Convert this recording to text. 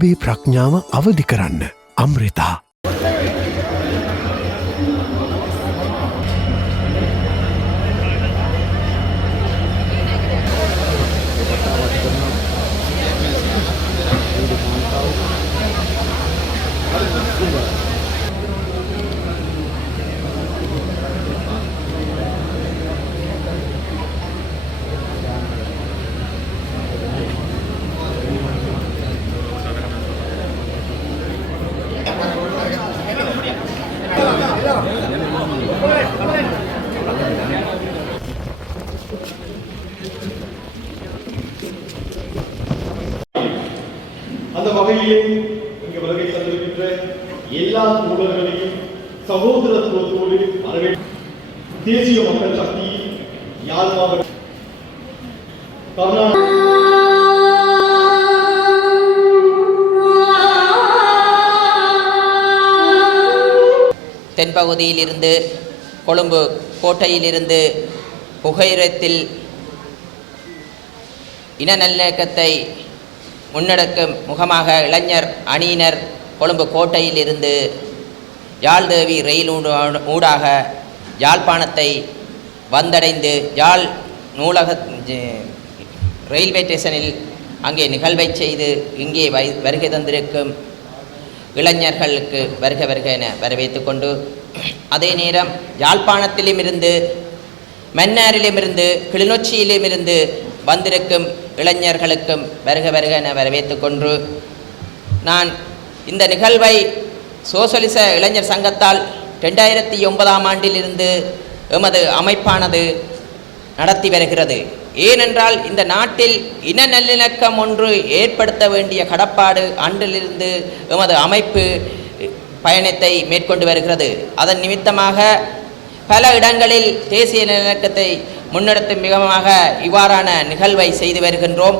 ඔබේ ප්‍රඥාව අවදි කරන්න. අමෘතා. அந்த வகையிலே இங்கு வருகை தந்திருக்கின்ற எல்லா ஊழல்களையும் சகோதரத்துவத்தோடு வரவேற்று தேசிய மக்கள் சக்தி யாழ் மாவட்ட தென்பகுதியிலிருந்து கொழும்பு கோட்டையிலிருந்து புகையிரத்தில் இன நல்லிணக்கத்தை முன்னெடுக்கும் முகமாக இளைஞர் அணியினர் கொழும்பு கோட்டையிலிருந்து யாழ்தேவி ரயில் ஊடாக யாழ்ப்பாணத்தை வந்தடைந்து யாழ் நூலக ரயில்வே ஸ்டேஷனில் அங்கே நிகழ்வை செய்து இங்கே வருகை தந்திருக்கும் இளைஞர்களுக்கு வருக வருக என வரவேற்று கொண்டு அதே நேரம் யாழ்ப்பாணத்திலுமிருந்து மன்னாரிலுமிருந்து கிளிநொச்சியிலுமிருந்து வந்திருக்கும் இளைஞர்களுக்கும் வருக வருக என வரவேற்று கொண்டு நான் இந்த நிகழ்வை சோசலிச இளைஞர் சங்கத்தால் 2009ஆம் ஆண்டிலிருந்து எமது அமைப்பானது நடத்தி வருகிறது. ஏனென்றால் இந்த நாட்டில் இன நல்லிணக்கம் ஒன்று ஏற்படுத்த வேண்டிய கடப்பாடு அன்றிலிருந்து எமது அமைப்பு பயணத்தை மேற்கொண்டு வருகிறது. அதன் நிமித்தமாக பல இடங்களில் தேசிய நல்லிணக்கத்தை முன்னெடுத்தும் மிகமாக இவ்வாறான நிகழ்வை செய்து வருகின்றோம்.